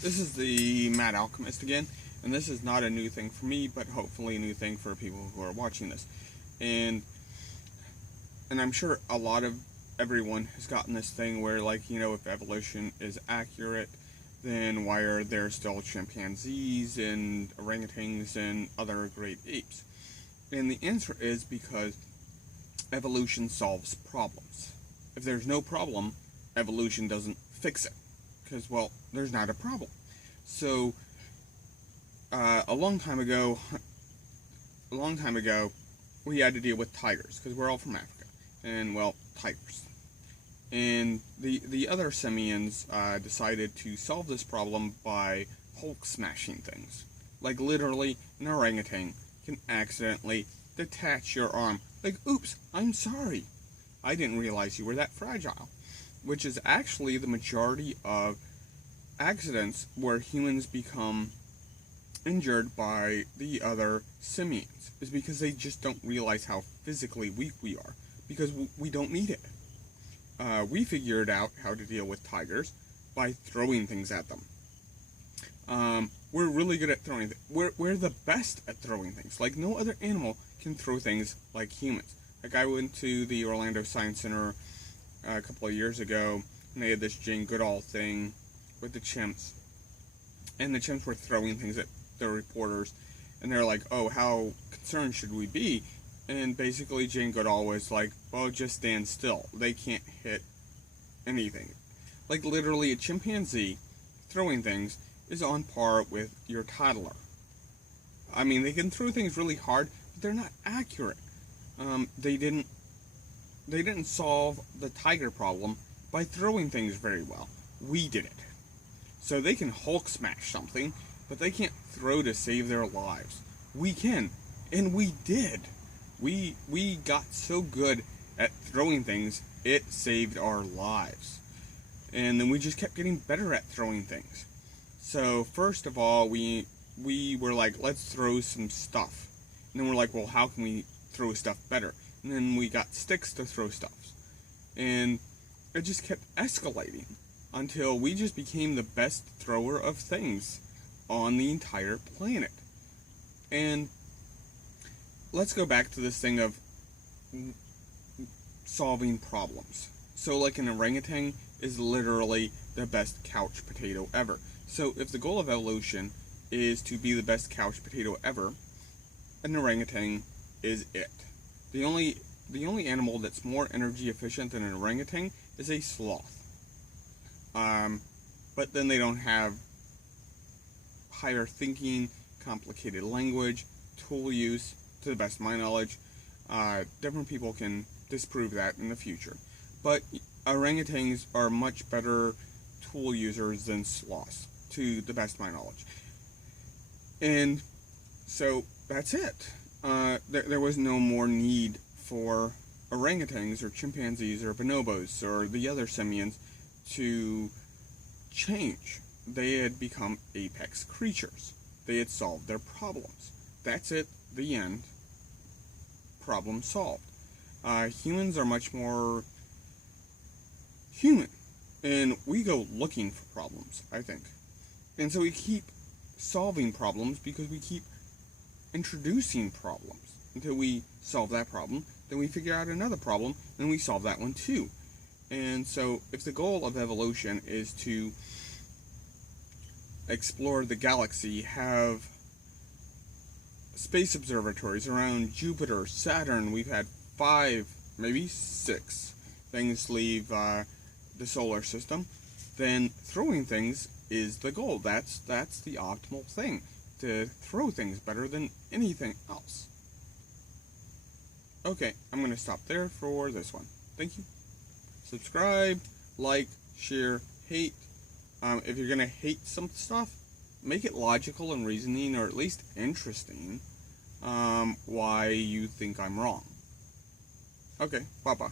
This is the Mad Alchemist again, and this is not a new thing for me, but hopefully a new thing for people who are watching this. And I'm sure a lot of everyone has gotten this thing where, like, you know, if evolution is accurate, then why are there still chimpanzees and orangutans and other great apes? And the answer is because evolution solves problems. If there's no problem, evolution doesn't fix it. Because, well, there's not a problem. So, a long time ago, we had to deal with tigers, because we're all from Africa. And, well, tigers. And the other simians decided to solve this problem by Hulk smashing things. Like, literally, an orangutan can accidentally detach your arm. Like, oops, I'm sorry. I didn't realize you were that fragile. Which is actually the majority of accidents where humans become injured by the other simians. Is because they just don't realize how physically weak we are. Because we don't need it. We figured out how to deal with tigers by throwing things at them. We're really good at throwing things. We're the best at throwing things. Like, no other animal can throw things like humans. Like, I went to the Orlando Science Center a couple of years ago, and they had this Jane Goodall thing with the chimps. And the chimps were throwing things at the reporters. And they're like, oh, how concerned should we be? And basically Jane Goodall was like, well, just stand still. They can't hit anything. Like, literally, a chimpanzee throwing things is on par with your toddler. I mean, they can throw things really hard, but they're not accurate. They didn't solve the tiger problem by throwing things very well. We did it. So they can Hulk smash something, but they can't throw to save their lives. We can, and we did. We got so good at throwing things, it saved our lives. And then we just kept getting better at throwing things. So first of all, we were like, let's throw some stuff. And then we're like, well, how can we throw stuff better? And then we got sticks to throw stuff. And it just kept escalating until we just became the best thrower of things on the entire planet. And let's go back to this thing of solving problems. So, like, an orangutan is literally the best couch potato ever. So if the goal of evolution is to be the best couch potato ever, an orangutan is it. The only animal that's more energy efficient than an orangutan is a sloth. But then they don't have higher thinking, complicated language, tool use, to the best of my knowledge. Different people can disprove that in the future. But orangutans are much better tool users than sloths, to the best of my knowledge. And so that's it. There was no more need for orangutans or chimpanzees or bonobos or the other simians to change. They had become apex creatures. They had solved their problems. That's it. The end. Problem solved. Humans are much more human. And we go looking for problems, I think. And so we keep solving problems because we keep introducing problems until we solve that problem. Then we figure out another problem, and we solve that one too. And so if the goal of evolution is to explore the galaxy, have space observatories around Jupiter, Saturn, we've had 5, maybe 6 things leave the solar system, then throwing things is the goal. That's the optimal thing, to throw things better than anything else. Okay, I'm going to stop there for this one. Thank you. Subscribe, like, share, hate. If you're going to hate some stuff, make it logical and reasoning, or at least interesting, why you think I'm wrong. Okay, bye-bye.